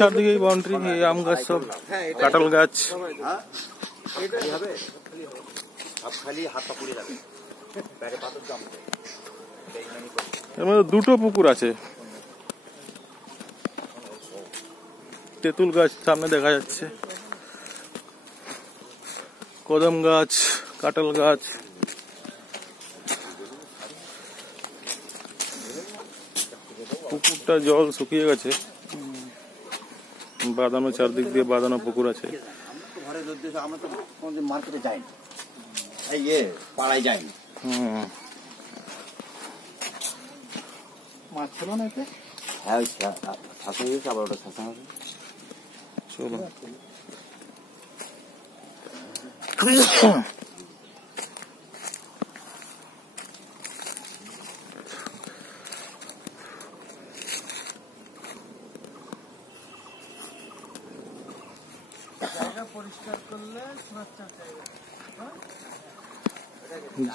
চারদিকে বাউন্ডারি, আম গাছ, সব কাঁঠাল গাছ। এর মধ্যে দুটো পুকুর আছে। তেঁতুল গাছ সামনে দেখা যাচ্ছে, কদম গাছ, কাঁঠাল গাছ। পুকুরটা জল শুকিয়ে গেছে, বাঁধানো, চারদিক দিয়ে বাঁধানো পুকুর আছে। মার্কেটে যাইনি, পাড়ায় যাইনি। মাছ ছিল না এতে? হ্যাঁ, ওই ছাঁচা হয়ে গেছে, আবার ওটা ছাঁচা হবে। চলো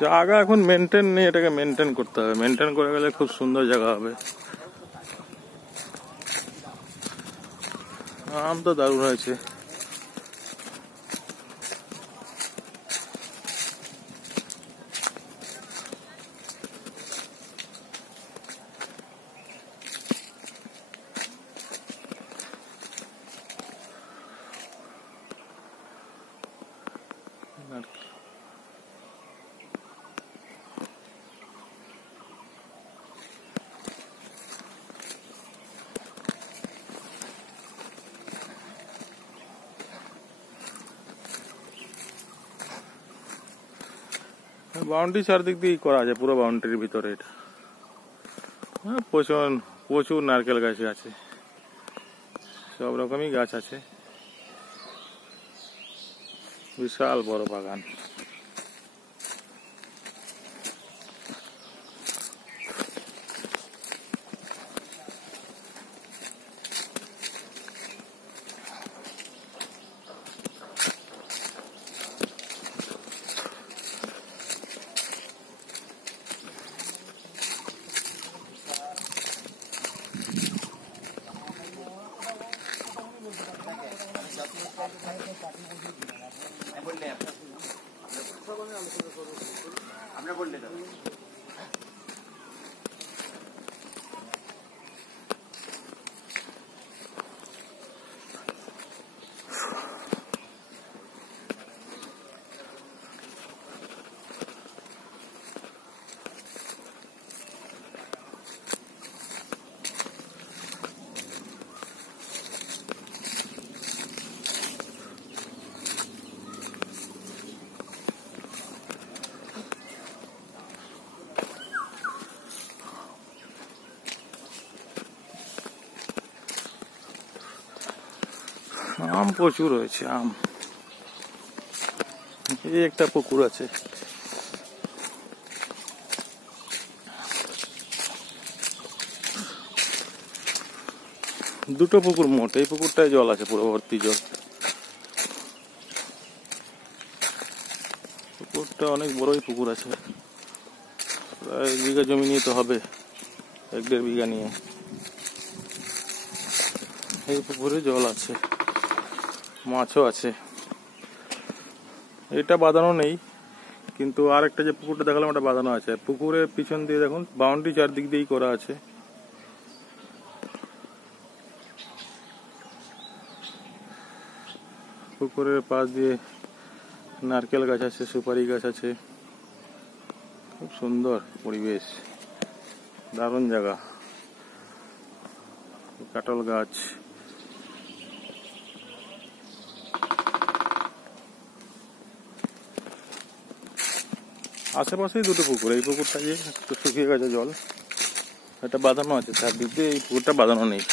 জায়গা এখন মেনটেন নেই, এটাকে মেনটেন করতে হবে। মেনটেন করে গেলে খুব সুন্দর জায়গা হবে। আম তো দারুণ হয়েছে। বাউন্ডারি চারদিক দিয়ে করা আছে, পুরো বাউন্ডারির ভিতরে। এটা প্রচুর নারকেল গাছ আছে, সব রকমই গাছ আছে, বিশাল বড় বাগান। আপনার বললে আম প্রচুর হয়েছে, আম। এই একটা পুকুর আছে, দুটো পুকুর মোট। এই পুকুরটায় জল আছে, পুরো ভর্তি জল। পুকুরটা অনেক বড়ই পুকুর আছে, প্রায় 1 বিঘা জমি নিয়ে তো হবে, 1-1.5 বিঘা নিয়ে। এই পুকুরে জল আছে, মাছও আছে। এটা বাঁধানো নেই, কিন্তু আর একটা যে পুকুরটা দেখালাম ওটা বাঁধানো আছে। পুকুরের পিছন দিয়ে দেখুন বাউন্ডারি চারদিক দিয়েই করা আছে। পুকুরের পাশ দিয়ে নারকেল গাছ আছে, সুপারি গাছ আছে, খুব সুন্দর পরিবেশ, দারুণ জায়গা। কাঁঠাল গাছ, আশেপাশেই দুটো পুকুর। এই পুকুরটা যে একটু শুকিয়ে গেছে জল, এটা বাঁধানো আছে চারদিক দিয়ে, এই পুকুরটা বাঁধানো নেই।